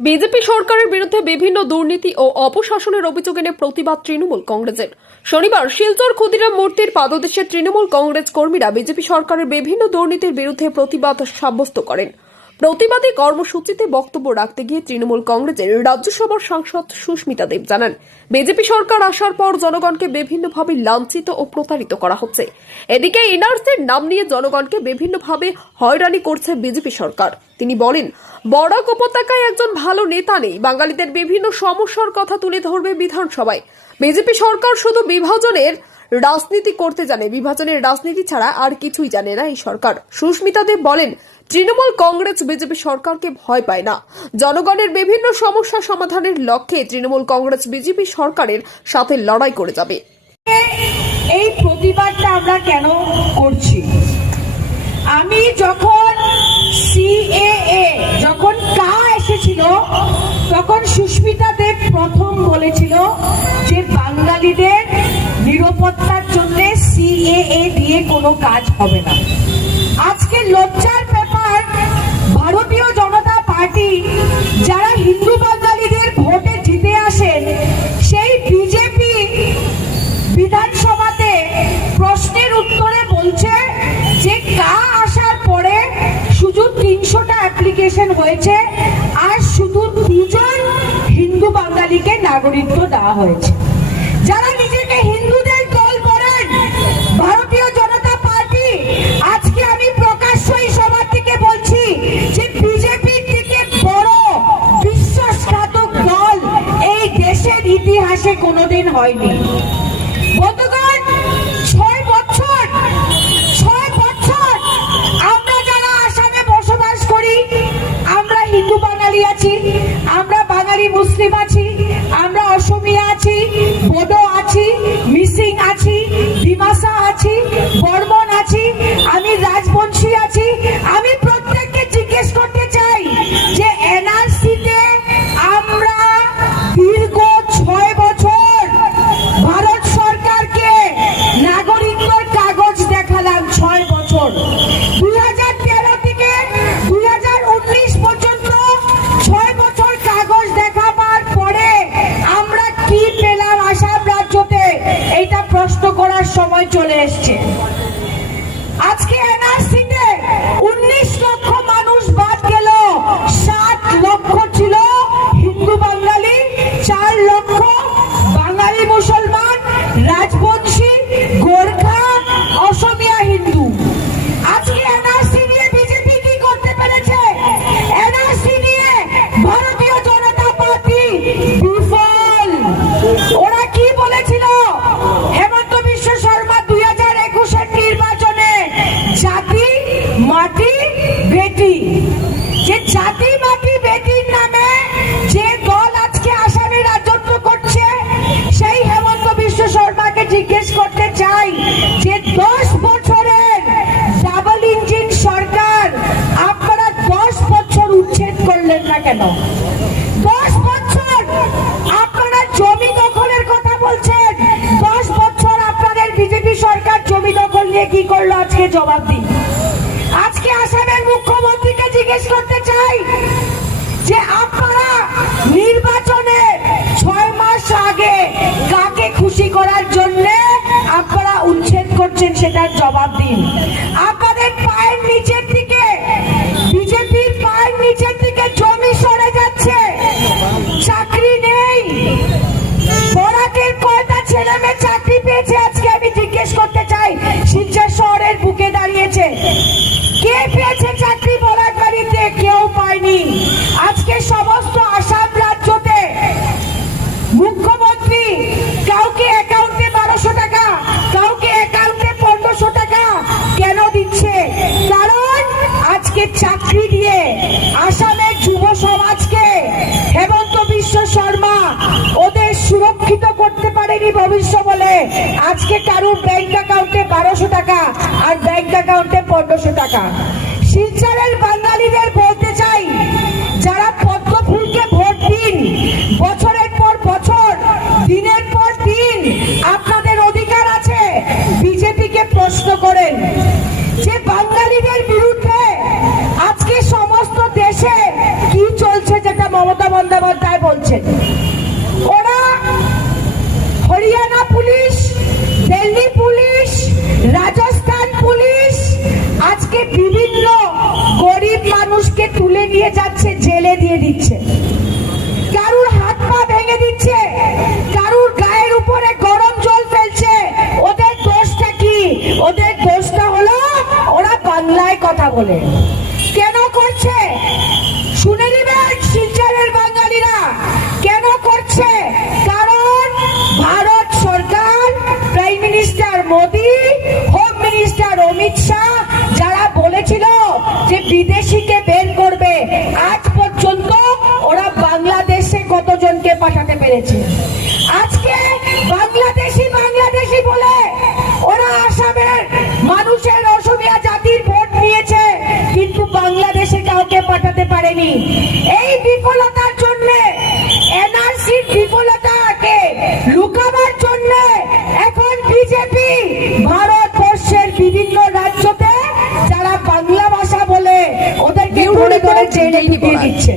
BJP সরকারের বিরুদ্ধে বিভিন্ন দুর্নীতি ও অপশাসনের অভিযোগ এনে প্রতিবাদ তৃণমূল কংগ্রেসের। শনিবার শিলচর ক্ষুদিরাম মূর্তির পাদদেশে তৃণমূল কংগ্রেস কর্মীরা বিজেপি সরকারের বিভিন্ন দুর্নীতির বিরুদ্ধে প্রতিবাদ সাব্যস্ত করেন। প্রতিবাদী কর্মসূচিতে বক্তব্য রাখতে গিয়ে তৃণমূল কংগ্রেসের রাজ্যসভার সাংসদ সুস্মিতা দেব জানান, বিজেপি সরকার আসার পর জনগণকে বিভিন্নভাবে লাঞ্ছিত ও প্রতারিত করা হচ্ছে। এদিকে এনআরসির নাম নিয়ে জনগণকে বিভিন্নভাবে হয়রানি করছে বিজেপি সরকার। তিনি বলেন, বরাক উপত্যকায় একজন ভালো নেতা নেই, বাঙালিদের বিভিন্ন সমস্যার কথা তুলে ধরবে বিধানসভায়। বিজেপি সরকার শুধু বিভাজনের রাজনীতি করতে জানে, বিভাজনের রাজনীতি ছাড়া আর কিছুই জানে না এই সরকার। সুস্মিতা দেব বলেন, তৃণমূল কংগ্রেস বিজেপি সরকারকে ভয় পায় না। জনগণের বিভিন্ন সমস্যা সমাধানের লক্ষ্যে তৃণমূল কংগ্রেস বিজেপি সরকারের সাথে লড়াই করে যাবে। এই প্রতিবাদটা আমরা কেন করছি? আমি যখন সিএএ যখন কা এসেছিল, তখন সুস্মিতা কোনো কাজ হবে না। আজকে লজ্জার ব্যাপার, ভারতীয় জনতা পার্টি যারা হিন্দু বাঙালিদের ভোটে জিতে আসেন, সেই বিজেপি বিধানসভাতে প্রশ্নের উত্তরে বলছে যে, কা আসার পরে শুধু তিনশোটা অ্যাপ্লিকেশন হয়েছে আর শুধু দুজন হিন্দু বাঙালিকে নাগরিকত্ব দেওয়া হয়েছে। যারা ইতিহাসে কোনোদিন হয়নি। ছয় বছর ছয় বছর আমরা আসামে বসবাস করি, আমরা হিন্দু বাঙালি আছি, আমরা বাঙালি মুসলিম আছি সময় চলে এসছে। আজকে জিজ্ঞেস করতে চাই যে দশ বছরের ডাবল ইঞ্জিন সরকার আপনারা দশ বছর উচ্ছেদ করলেন না কেন? দশ বছর আপনারা জমি দখলের কথা বলছেন। দশ বছর আপনাদের বিজেপি সরকার জমি দখল নিয়ে কি করল? আজকে জবাব দিন। আজকে আসামের মুখ্যমন্ত্রীকে জিজ্ঞেস করতে চাই সেটার জবাব দিন। চাকরি দিয়ে আসামের যুব সমাজকে হেমন্ত বিশ্ব শর্মা ওদের সুরক্ষিত করতে পারেনি ভবিষ্য বলে আজকে কারুর ব্যাংক অ্যাকাউন্টে বারোশো টাকা আর ব্যাংক অ্যাকাউন্টে পনেরোশো টাকা। বলছেন ওরা Haryana police, Delhi police, Rajasthan police আজকে বিভিন্ন গরিব মানুষকে তুলে নিয়ে যাচ্ছে, জেলে দিয়ে দিচ্ছে। কারুর হাত পা ভেঙে দিচ্ছে, কারুর গায়ের উপরে গরম জল ফেলছে। ওদের দোষটা কি? ওদের দোষটা হলো ওরা বাংলায় কথা বলে। বিদেশিকে বের করবে। আজ পর্যন্ত ওরা বাংলাদেশে কতজনকে পাঠাতে পেরেছে? আজকে বাংলাদেশি বাংলাদেশি বলে ওরা আসামের মানুষের অসমিয়া জাতির ভোট নিয়েছে, কিন্তু বাংলাদেশে কাউকে পাঠাতে পারেনি। এই বিফলতার ডেইলি ঢুকিয়ে দিচ্ছে।